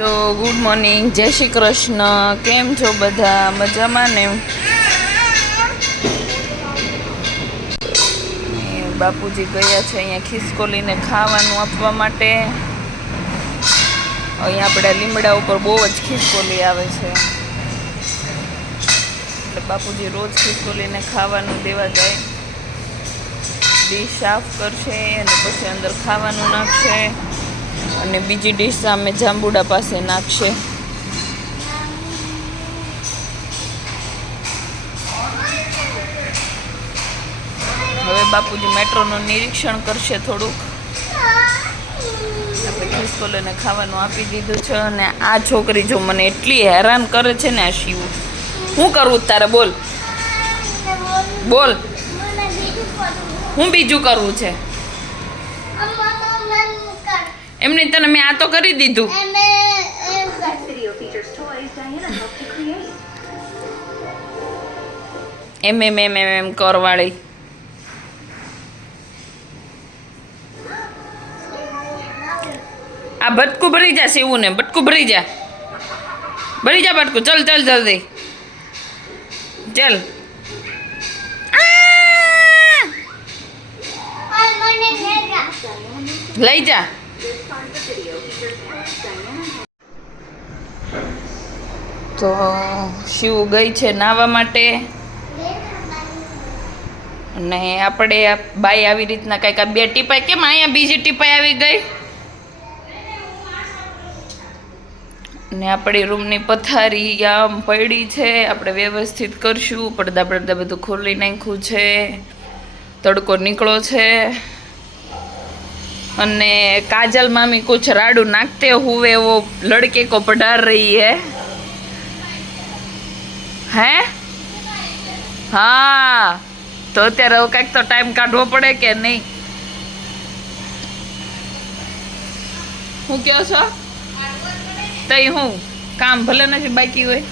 તો good morning, જય શ્રી કૃષ્ણ. કેમ છો બધા? મજામાં ને? બાપુજી ગયા છે અહીંયા ખિસકોલીને ખાવાનું આપવા માટે. અહીંયા આપણે લીમડા ઉપર બહુ જ ખિસકોલી આવે છે, એટલે બાપુજી રોજ ખિસકોલીને ખાવાનું દેવા જાય. ડીશ સાફ કરશે અને પછી અંદર ખાવાનું નાખશે અને બીજી ડીશ સામે જાંબુડા પાસે નાખશે. હવે બાપુજી મેટ્રોનું નિરીક્ષણ કરશે થોડુંક. આપણે ખિસકોલીને ખાવાનું આપી દીધું છે અને આ છોકરી જો મને એટલી હેરાન કરે છે ને. આ શિવ, શું કરવું તારે? બોલ બોલ, હું બીજું કરવું છે? એમને તને મેં આ તો કરી દીધું. એમ કરવાળી. આ બટકું ભરી જા શિવું ને, બટકું ભરી જા, ભરી જા બટકું. ચલ ચલ જલ્દી ચલ. લઈ જા. તો શિવ ગઈ છે નાહવા માટે અને આપણે બાઈ આવી રીતના કંઈક આ બે ટીપાઈ, કેમ અહીંયા બીજી ટીપાઈ આવી ગઈ? ને આપણી રૂમની પથારી આમ પડી છે, આપણે વ્યવસ્થિત કરશું. પડદા બધું ખોલી નાખ્યું છે, તડકો નીકળો છે. અને काजल मामी कुछ राडू नाचते हुए वो लड़के को पढ़ा रही है हाँ, तो અત્યારે કંઈક તો ટાઈમ કાઢવો પડે કે નહીં? હું કહો છો? તઈ હું કામ ભલે નથી બાકી હોય,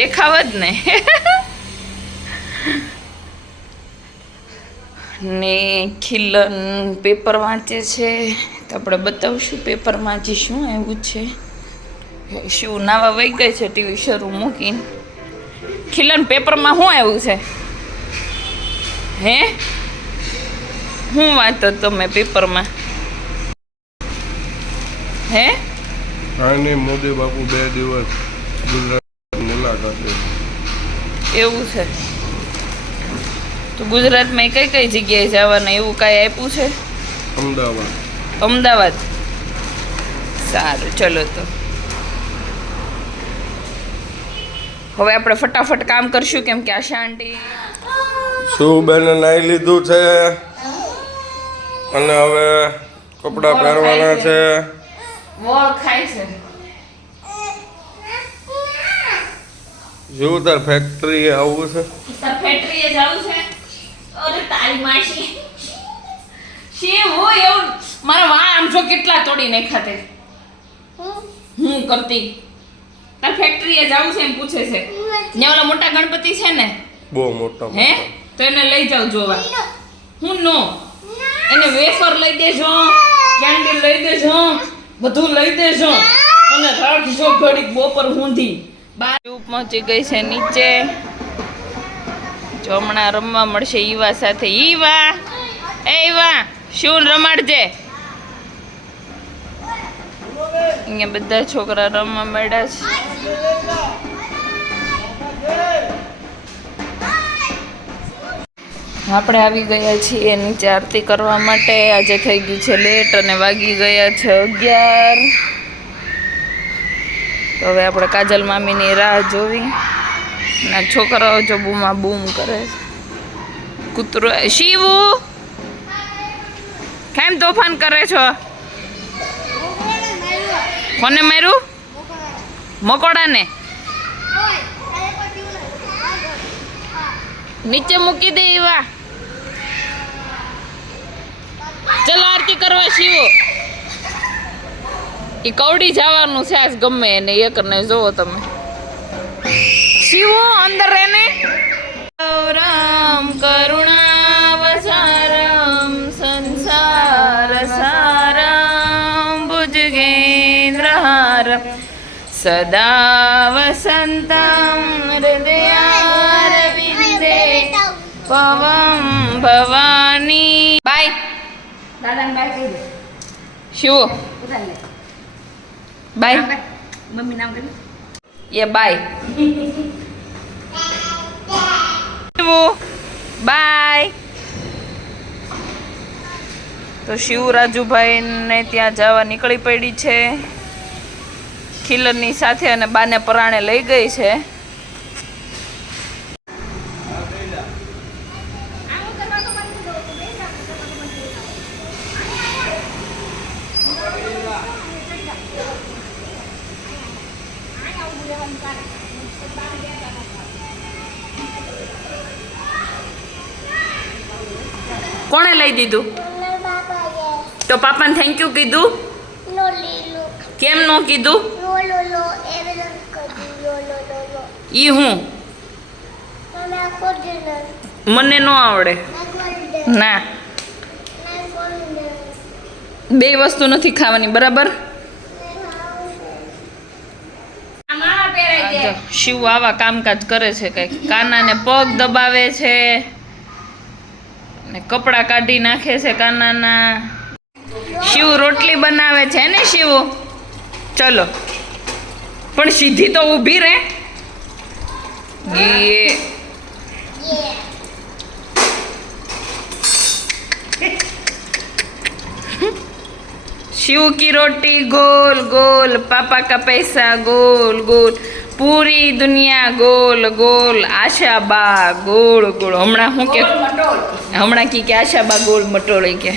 દેખાવ જ ને. ને ખિલન પેપર વાંચે છે, તો આપણે બતાવશું પેપરમાં જે શું આવ્યું છે. શું નાવા વહી ગઈ છે ટીવી શરૂ મૂકીને. ખિલન પેપરમાં શું આવ્યું છે? હે, શું વાંચો તમે પેપરમાં? હે, આને મોદી બાપુ 2 દિવસ ગુજરાત મુલાકાતે. એવું છે? તો ગુજરાતમાં કઈ કઈ જગ્યાએ જવાના એવું કાંઈ આપ્યું છે? અમદાવાદ. અમદાવાદ, સારું ચલો. તો હવે આપણે ફટાફટ કામ કરશું, કેમ કે આશા આંટી શું બેન નાઈ લીધું છે અને હવે કપડાં પહેરવાના છે. વોળ ખાય છે. શું તાર ફેક્ટરી આવું છે? તાર ફેક્ટરીએ જાવું છે? અરે તારી માસી શી હું એવું મારા વાળ આમ જો કેટલા તોડી નાખ્યા તે. હું કરતી તાર ફેક્ટરીએ જાવું છે એમ પૂછે છે. ને ઓલા મોટા ગણપતિ છે ને, બહુ મોટા. હે, તો એને લઈ જાવ જોવા. હું નો એને વેફર લઈ દેજો, કેન્ડી લઈ દેજો, બધું લઈ દેજો અને રાખજો ઘડીક બપોર ઊંધી. બાર પહોંચી ગઈ છે નીચે. જો હમણાં રમવા મળશે ઈવા સાથે. ઈવા, એ ઈવા, શું રમાડજે? અહીંયા બધા છોકરા રમવા માંડ્યા છે. આપણે આવી ગયા છીએ નીચે આરતી કરવા માટે. આજે થઈ ગયું છે લેટ અને વાગી ગયા છે 11. તો હવે આપણે કાજલ મામીની રાહ જોવી. ના છોકરાઓ જો બૂમા બૂમ કરે છે. કૂતરો શિવુ કેમ તોફાન કરે છો? કોને માર્યું? મકોડાને. નીચે મૂકી દે એવા. ચલો આરતી કરવા શિવો. એ કવડી જવાનું છે આજ ગમે એને એકને જોવો તમે. શિવો અંદર રહેને. રામ કરુણાવસારમ સંસાર સારમ ભુજગેન્દ્ર સદા વસંતમ હૃદયારવિંદે પવમ ભવાની. બાય દાદાને બાય કહી દે. શિવો ઉધાર લે. બાય મમ્મી નામ કરી. એ બાય શિવો બાય. તો શિવ રાજુભાઈ ને ત્યાં જવા નીકળી પડી છે ખીલરની સાથે અને બાને પરાણે લઈ ગઈ છે. કોણે લઈ દીધું? તો પાપાને થેન્ક યુ કીધું? કેમ નો કીધું? ઈ હું મને નો આવડે ના. બે વસ્તુ નથી ખાવાની બરાબર. આ જો શિવ આવા કામકાજ કરે છે કઈક. કાનાને પગ દબાવે છે ને કપડાં કાઢી નાખે છે કાનાના. શિવ રોટલી બનાવે છે ને શિવ? ચલો પણ સીધી તો ઊભી રહે. शिव की रोटी गोल गोल, पापा का पैसा गोल गोल, पूरी दुनिया गोल गोल, आशा बा गोल गोल. हमણાં હું કે હમણાં કે આશા બા ગોળ મટોળી કે.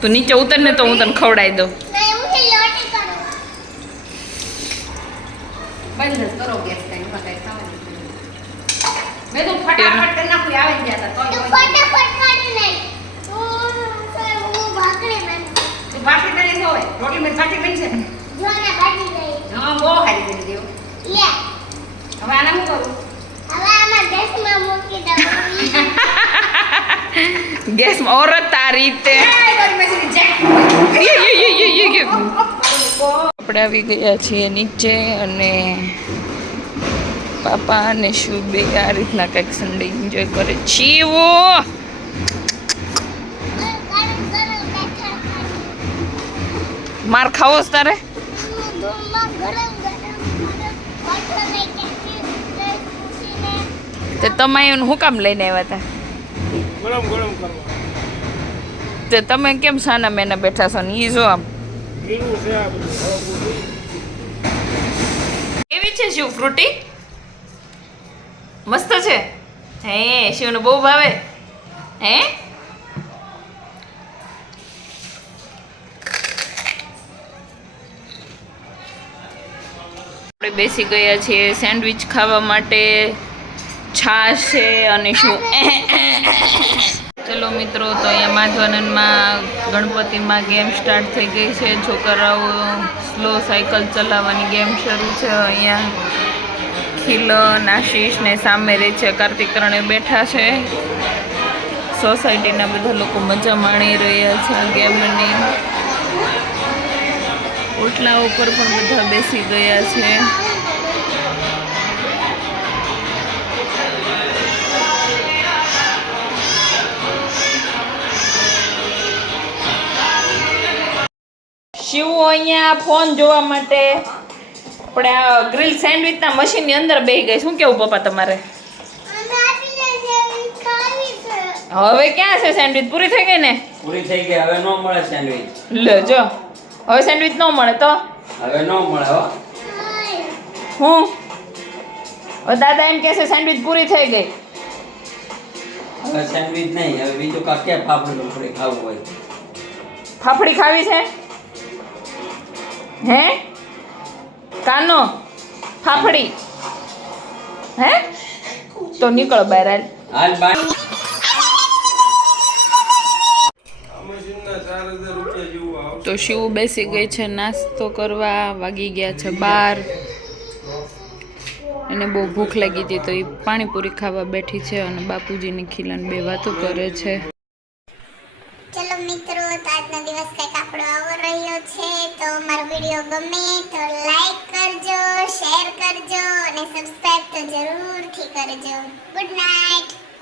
તું નીચે ઉતર ને તો હું તને ખવડાવી દઉં. બંધ જ કરો ગેસ કઈ એમાં કઈ ખાવાનું નથી. મેં તો ફટાફટ કરી નાખું આવી ગયા હતા તો ફટાફટ કાઢી નાખ. હું ભાખરી બન. તું ભાખરી તને શું હોય? રોટલી મેં ભાખરી બનશે ને? જો ને ભાજી ગઈ. હા બહુ ખાઈ દીધી દેવ. લે. હવે આને શું કરું? હવે આમાં ગેસમાં મૂકી દઉં. ગેસમાં ઓરત આ રીતે. આપણે આવી ગયા છીએ નીચે અને પાપા અને શિવ બે આ રીતના કંઈક સન્ડે એન્જોય કરે. શિવો માર ખાવો છે તારે? તે તમે હું કામ લઈને આવ્યા હતા? ગરમ ગરમ કરવા તે તમે કેમ સાના મેના બેઠા છો ને? ઈ જો આમ લીલું છે આ બધું. કેવી છે શિવ ફ્રૂટી? મસ્ત છે. હે શિવને બહુ ભાવે હે? આપણે બેસી ગયા છીએ સેન્ડવિચ ખાવા માટે. છાશ છે અને શું. ચલો મિત્રો, તો અહીંયા માધવાનંદમાં ગણપતિમાં ગેમ સ્ટાર્ટ થઈ ગઈ છે. છોકરાઓ સ્લો સાયકલ ચલાવવાની ગેમ શરૂ છે. અહીંયા ખીલન, આશીષ ને સામે રહે છે કાર્તિક, ત્રણે બેઠા છે. સોસાયટીના બધા લોકો મજા માણી રહ્યા છે ગેમની. ઓટલા ઉપર પણ બધા બેસી ગયા છે. શિવ અહીંયા ફોન જોવા માટે આપણે આ ગ્રીલ સેન્ડવિચના મશીનની અંદર બેસી ગઈ. શું કેવું પપ્પા તમારે? હવે ક્યાં છે સેન્ડવિચ? પૂરી થઈ ગઈ ને? પૂરી થઈ ગઈ, હવે નો મળે સેન્ડવિચ. લે જો, હવે સેન્ડવિચ ન મળે તો હવે નો મળે હો. હું હવે દાદા એમ કહે છે સેન્ડવિચ પૂરી થઈ ગઈ. હવે સેન્ડવિચ નહીં, હવે બીજું કાંક કે ફાફડી ફાફડી ખાવું હોય. ફાફડી ખાવી છે હે? કાનો ફાફડી હે? તો નીકળ બહાર હાલ. હાલ બાર. આ મશીનના 4000 રૂપિયા જેવું આવશે. તો શિવ બેસી ગઈ છે નાસ્તો કરવા. વાગી ગયા છે 12. એને બહુ ભૂખ લાગી હતી તો એ પાણીપુરી ખાવા બેઠી છે અને બાપુજીની ખીલન બે વાતો કરે છે. ચલો મિત્રો, તો આજનો દિવસ કંઈક આપણો આવો વિડીયો ગમે તો લાઈક કરજો, શેર કરજો અને સબસ્ક્રાઇબ તો જરૂરથી કરજો. Good night.